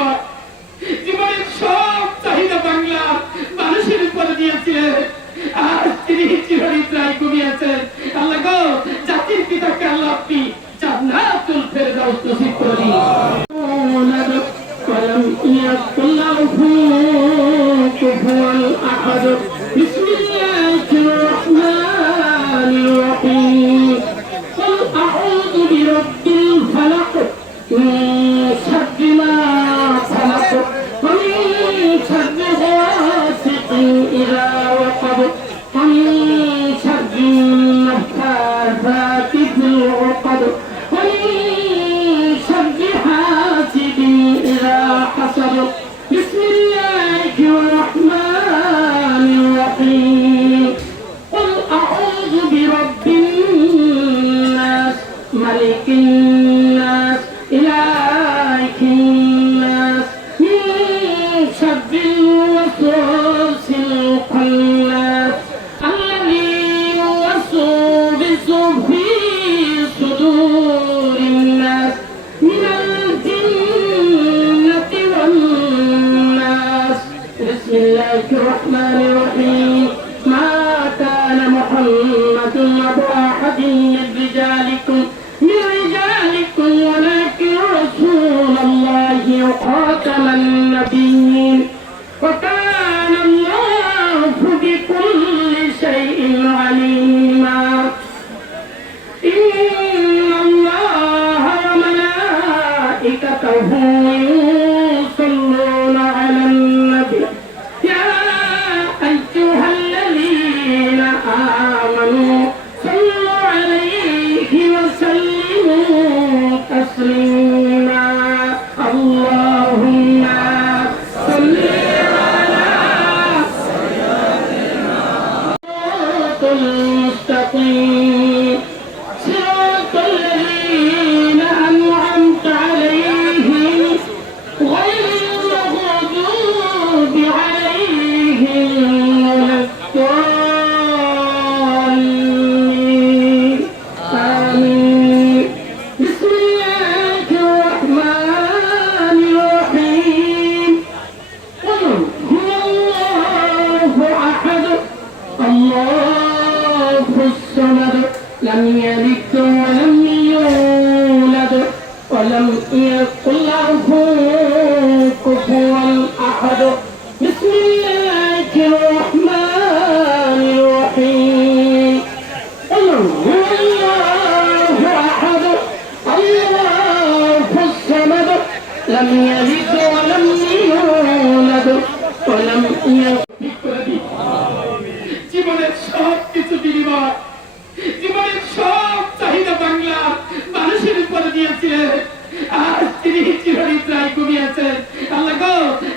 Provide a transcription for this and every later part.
বিনিময় জীবনের সব চাহিদা বাংলার মানুষের উপরে দিয়েছিলেন। আর তিনি চিরনিদ্রায় ঘুমিয়েছেন। আল্লাহ গো, জাতির পিতাকে আল্লাহ আপনি জান্নাতুল ফেরদাউস নসিব করে দিন। ولم يكن له كفوا أحد بسم الله الرحمن الرحيم قل أعوذ برب الفلق من شر ما خلق ومن شر غاسق إذا وقب ومن شر النفاثات في العقد ومن شر حاسد إذا حسد بسم الله الرحمن الرحيم قل أعوذ برب الناس ملك الناس إله الناس من شر الوسواس الخناس الذي يوسوس في صدور الناس من الجنة والناس بسم الله الرحمن الرحيم ما كان محمد أبا أحد من رجالكم ولكن رسول الله وخاتم النبيين وكان الله بكل شيء عليما إن الله وملائكته يصلون على النبي يا أيها الذين آمنوا صلوا عليه وسلموا تسليما اللهم صل على صراط المستقيم صراط الذين أنعمت عليهم غير المغضوب عليهم ولا الضالين آمين بسم الله الرحمن الرحيم قل هو الله أحد الله الصمد لم يلد ولم يولد ولم يكن له كفوا أحد بسم الله الرحمن الرحيم قل هو الله أحد الله الصمد لم يلد ولم يولد ولم يكن জীবনের সব কিছু বিনিময় জীবনের সব চাহিদা বাংলার মানুষের উপরে দিয়েছিলেন। আর তিনি চিরনিদ্রায় ঘুমিয়েছেন। আল্লাহ গো,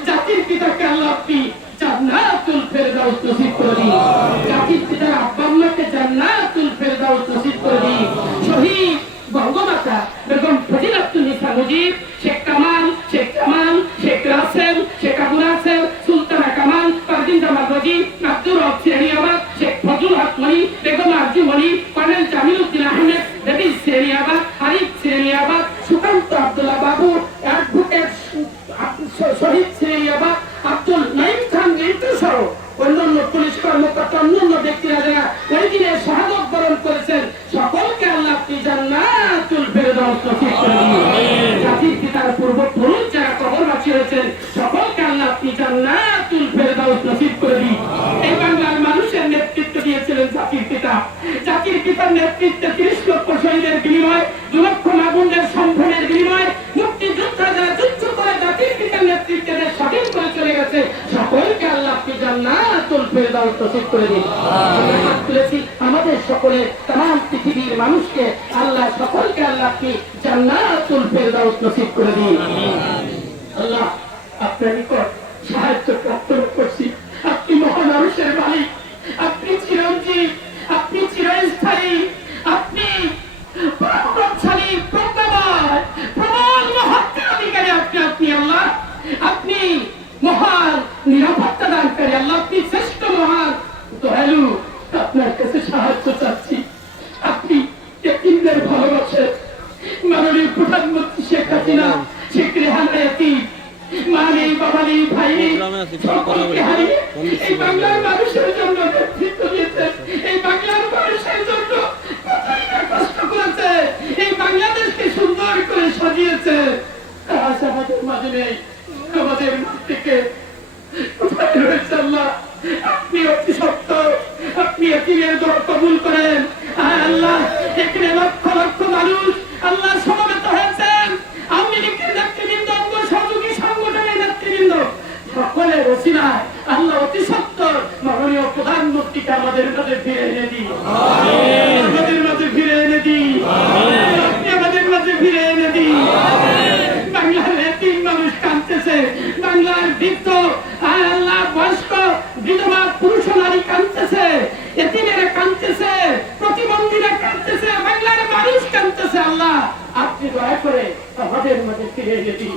জাতির পিতাকে আল্লাহ আপনি জান্নাতুল ফেরদাউস নসিব করে দিন। জাতির পিতার আব্বা আম্মাকে জান্নাতুল ফেরদাউস নসিব করে দিন। শহীদ বঙ্গমাতা বেগম ফজিলাতুন্নিসা মুজিব, শেখ কামাল, শেখ জামাল, শেখ রাসেল, শেখ আবু রাসেল, সুলতানা কামাল, পারদিন জামাল রাজি, আব্দুর রব সিরানিয়াবাদ, শেখ ফজলুল হক মনি, বেগম আরজু মনি, কর্নেল জামিলউদ্দিন আহমেদ, দেবী সিরানিয়াবাদ, আরিফ সিরানিয়াবাদ, সুকান্ত আব্দুল্লাহ বাবু, অ্যাডভোকেট শহীদ সিরানিয়াবাদ, আব্দুল নাইম খান রিন্টু সহ অন্যান্য পুলিশ কর্মকর্তা অন্যান্য ব্যক্তিরা যারা ওই দিনে শাহাদত বরণ করেছেন সকলকে আল্লাহ আপনি জান্নাতুল ফেরদাউস নসিব করে দিন। জাতির পিতার পূর্বপুরুষ যারা কবরবাসী হয়েছেন সকলকে আল্লাহ আপনি জান্নাতুল ফেরদাউস নসিব করে দিন। এই বাংলার মানুষের নেতৃত্ব দিয়েছিলেন জাতির পিতা। জাতির পিতার নেতৃত্বে 30 লক্ষ শহীদের বিনিময়, 2 লক্ষ মাগুন্ডের সম্ভ্রমের বিনিময়, মুক্তিযোদ্ধা যারা যুদ্ধ করে জাতির পিতার নেতৃত্বে দেশ স্বাধীন করে চলে গেছে সকলকে আল্লাহ আপনি জান্নাতুল ফেরদাউস নসিব করে দিন। আমাদের সকলের तमाम পৃথিবীর মানুষকে আল্লাহ সকলকে আল্লাহ আপনি জান্নাতুল ফেরদাউস নসিব করে দিন। আল্লাহ আপনার নিকট সাহায্য প্রার্থনা করছি। আপনি মহান আরশের মালিক, আপনি চিরঞ্জীব, আপনি চিরস্থায়ী, আপনি প্রতাপশালী, প্রতাপময়, প্রবল মহত্বের অধিকারী। আপনি আল্লাহ, আপনি মহান নিরাপত্তা দানকারী। আল্লাহ আপনি শ্রেষ্ঠ মহান দয়ালু। আপনার কাছে সাহায্য চাচ্ছি। আপনি এতিমদের ভালোবাসেন। মাননীয় প্রধানমন্ত্রী শেখ হাসিনা, শেখ রেহানা এতিম, মা নেই, বাবা নেই, ভাই নেই, সকলকে হারিয়ে এই বাংলার মানুষের জন্য নেতৃত্ব দিয়েছে, এই বাংলার মানুষের জন্য কোথায় না কষ্ট করেছে, এই বাংলাদেশকে সুন্দর করে সাজিয়েছে। আজ আমাদের মাঝে নেই, আমাদের মাঝ থেকে কোথায় রয়েছে আল্লাহ? আপনি অতি সত্য, আপনি এতিমের দোয়া কবুল করেন। আল্লাহ, এখানে লক্ষ লক্ষ মানুষ আল্লাহ সমবেত হয়েছেন, আওয়ামী লীগের নেতৃবৃন্দ, অঙ্গ সহযোগী সংগঠনের নেতৃবৃন্দ, সকলের ওসিলায় আল্লাহ অতি সত্য মাননীয় প্রধানমন্ত্রীকে আমাদের মাঝে ফিরে এনে দিন, আমাদের মাঝে ফিরে এনে দিন, আপনি আমাদের মাঝে ফিরে এনে দিন। বাংলার এতিম মানুষ কাঁদতেছে, বাংলার বৃদ্ধ আল্লাহ বয়স্ক বিধবা পুরুষ নারী কাঁদতেছে, এতিমেরা কাঁদতেছে, প্রতিবন্ধীরা কাঁদতেছে, বাংলার মানুষ কাঁদতেছে। আল্লাহ, আপনি দয়া করে আমাদের মাঝে ফিরে এনে দিন,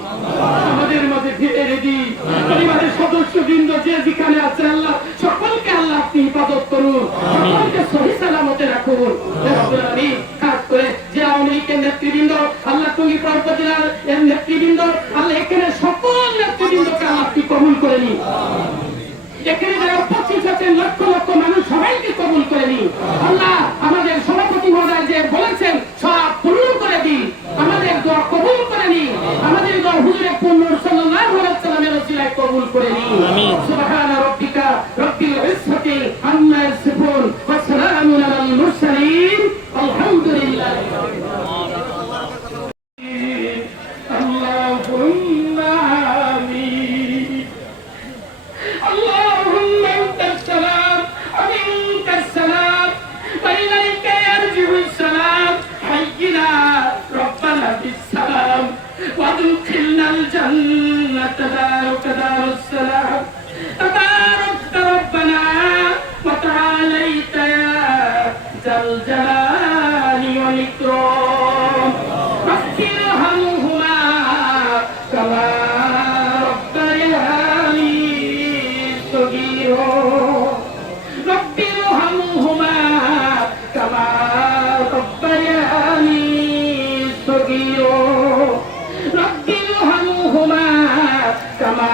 আমাদের মাঝে ফিরে এনে দিন। পরিবারের সদস্যবৃন্দ যে যেখানে আছে আল্লাহ সকলকে আল্লাহ আপনি হিফাজত করুন, সকলকে সহি সালামতে রাখুন। আমি খাস করে যে আওয়ামী লীগের নেতৃবৃন্দ, আল্লাহ টঙ্গী উপজেলার নেতৃবৃন্দ, আল্লাহ এখানে সকল নেতৃবৃন্দকে আল্লাহ আপনি কবুল করে নিন। এখানে যারা 25 আছেন, লক্ষ লক্ষ মানুষ সবাইকে কবুল করে নিন। আল্লাহ, আমাদের সভাপতি মহোদয় যে বলেছেন সব পূর্ণ করে দিন, আমাদের দোয়া কবুল করে নিন, আমাদের দোয়া হুজুরে পূর্ণ সাল্লাল্লাহু আলাইহি ওয়াসাল্লামের ওসিলায় কবুল করে নিন। সুবহান রাব্বিকা রাব্বিল ইজ্জাতি আম্মা ইয়াসিফুন ওয়া সালামুন আলাল মুরসালিন আলহামদুলিল্লাহ। আল্লাহুম্মা আমিন। اللهم انت السلام ومنك السلام واليك يرجع السلام حينا ربنا بالسلام وادخلنا الجنة دارك دار السلام تبارك ربنا وتعاليت يا ذا الجلال والإكرام رب ارحمهما كما رب ارحمهما كما ربياني صغيرا رب ارحمهما كما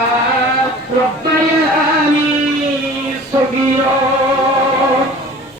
ربياني